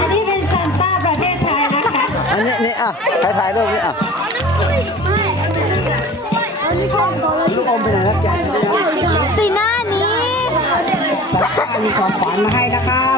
อันนี้เป็นซานต้าประเทศไทยนะคะอันนี้นี่อะถ่ายถ่ายรูปนี่อะลูกอมไปไหนครับยาสีหน้านี้มีของขวัญมาให้นะคะ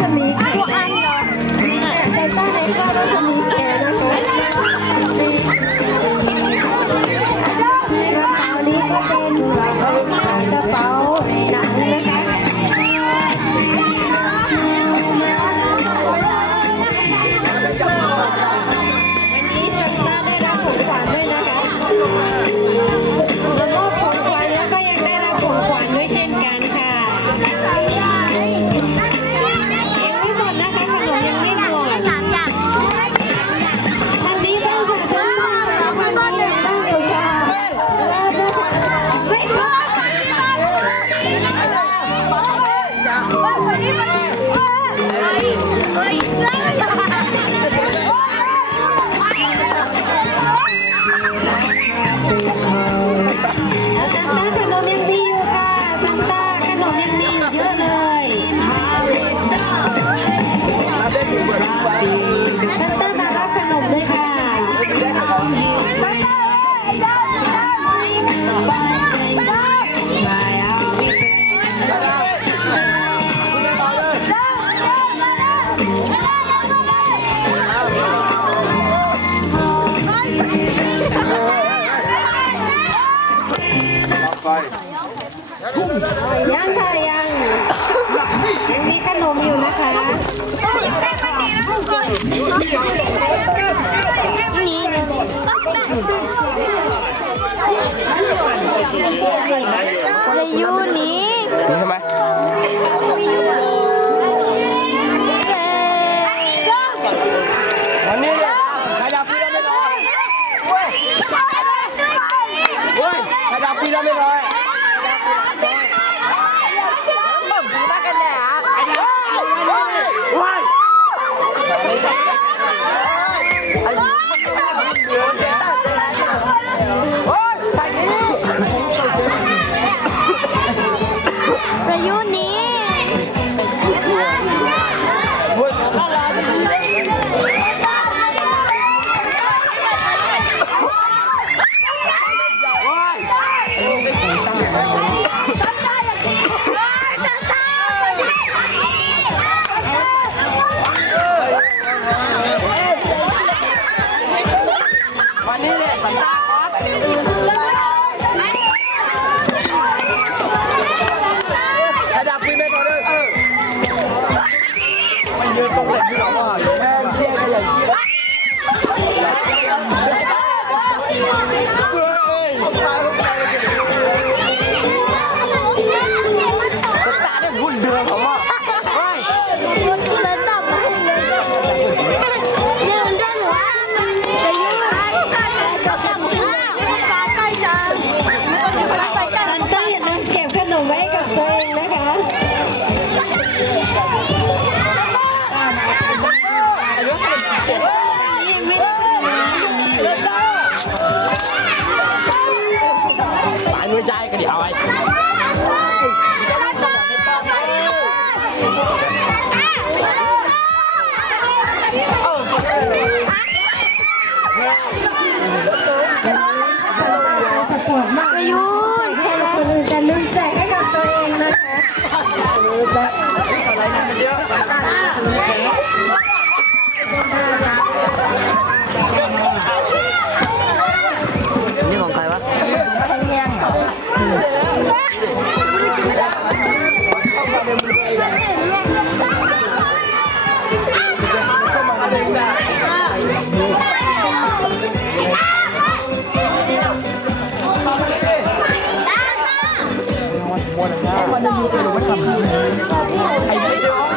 สมีแก่อันเหรอไซต้าไซต้ารัมีแกล้ก็ นี่เยูนี้นี่ทำไมอัน ว้าย ভালো ประยุนจะลืมแจกให้กับตัวเองนะคะนี่ของใครวะเไม่รู้ไม่รู้ไม่ทำไอ้เจ้า